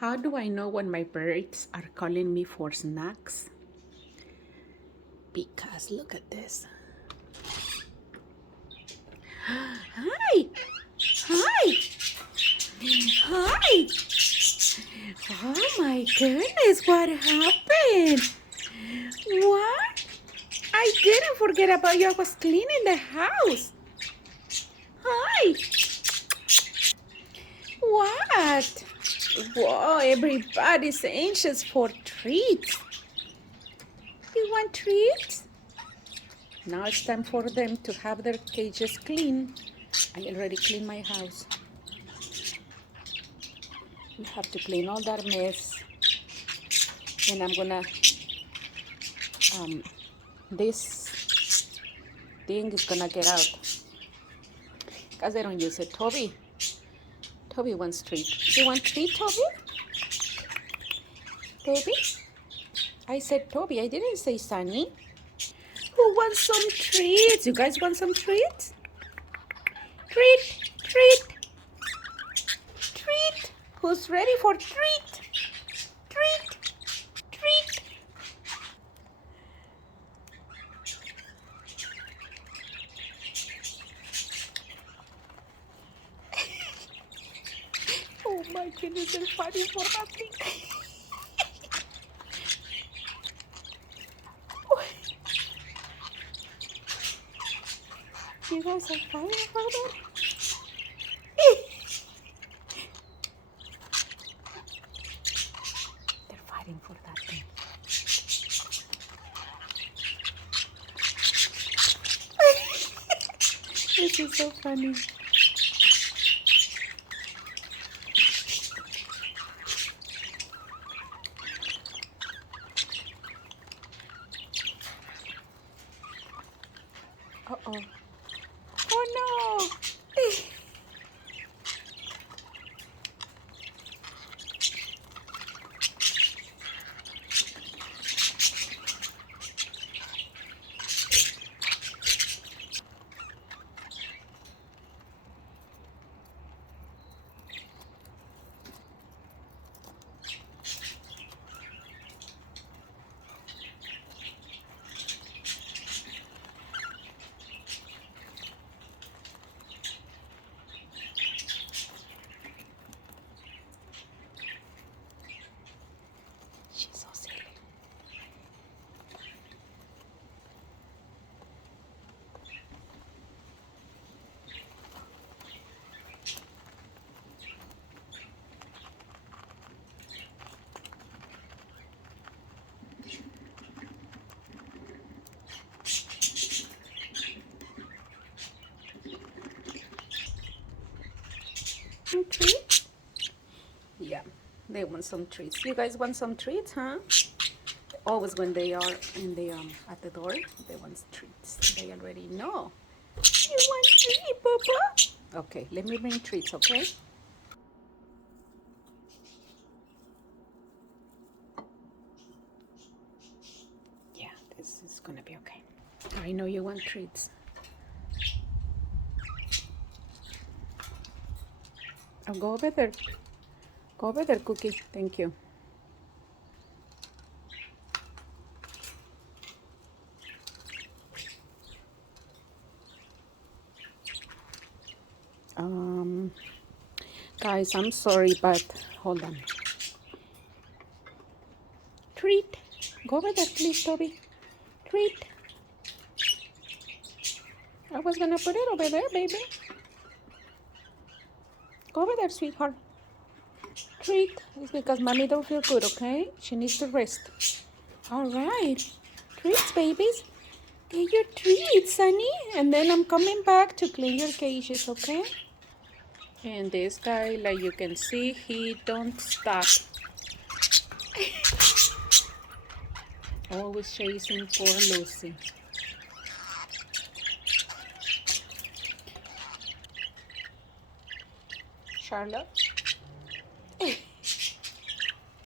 How do I know when my birds are calling me for snacks? Because look at this. Hi! Hi! Hi! Oh my goodness, what happened? What? I didn't forget about you. I was cleaning the house. Hi! What? Whoa, everybody's anxious for treats. You want treats? Now it's time for them to have their cages clean. I already cleaned my house. We have to clean all that mess. And I'm gonna, this thing is gonna get out. Because I don't use it. Toby wants treat. You want treat, Toby? Toby? I said Toby, I didn't say Sunny. Who wants some treats? You guys want some treats? Treat, treat, treat. Who's ready for treat? Treat, treat. Oh my goodness, they're fighting for nothing. You guys are fighting for that? They're fighting for that thing. This is so funny. Uh-oh. Oh no! She's so silly. Treats? Yeah, they want some treats. You guys want some treats, huh? Always when they are in the at the door, they want treats. They already know. You want treat, Papa? Okay, let me bring treats, okay? Yeah, this is gonna be okay. I know you want treats. Oh, go over there. Go over there, Cookie. Thank you. Guys, I'm sorry, but hold on. Treat. Go over there, please, Toby. Treat. I was gonna put it over there, baby. Go over there, sweetheart. Treat. It's because mommy don't feel good, okay? She needs to rest. All right. Treats, babies. Get your treats, Sunny. And then I'm coming back to clean your cages, okay? And this guy, like you can see, he don't stop. Always chasing poor Lucy. Charlotte?